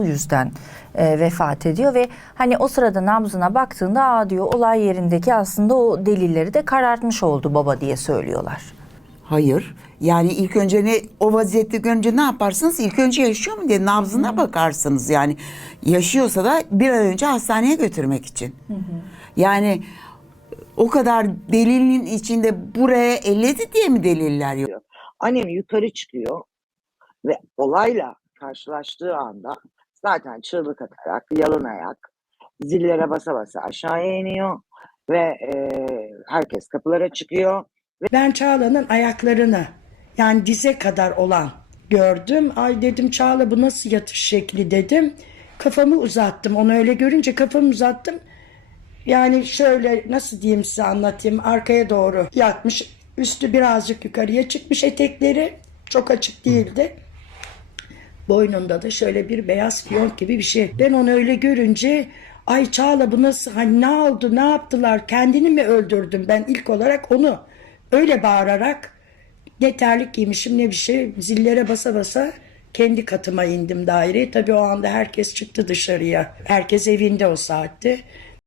Bu yüzden e, vefat ediyor ve hani o sırada nabzına baktığında Aa diyor olay yerindeki aslında o delilleri de karartmış oldu baba diye söylüyorlar. Hayır. Yani ilk önce ne o vaziyette görünce ne yaparsınız? İlk önce yaşıyor mu diye nabzına bakarsınız yani. Yaşıyorsa da bir an önce hastaneye götürmek için. Yani o kadar delilin içinde buraya elledi diye mi deliller yok? Annem yukarı çıkıyor ve olayla karşılaştığı anda zaten çığlık atarak, yalın ayak, zillere basa basa aşağıya iniyor ve e, herkes kapılara çıkıyor. Ben Çağla'nın ayaklarını yani dize kadar olan gördüm. Ay dedim Çağla bu nasıl yatış şekli dedim. Kafamı uzattım. Onu öyle görünce kafamı uzattım. Yani şöyle nasıl diyeyim size anlatayım. Arkaya doğru yatmış. Üstü birazcık yukarıya çıkmış etekleri. Çok açık değildi. Boynunda da şöyle bir beyaz fiyonk gibi bir şey. Ben onu öyle görünce ay Çağla bu nasıl hani ne oldu ne yaptılar kendini mi öldürdüm ben ilk olarak onu öyle bağırarak ne terlik giymişim ne bir şey zillere basa basa kendi katıma indim daireye. Tabii o anda herkes çıktı dışarıya. Herkes evinde o saatte.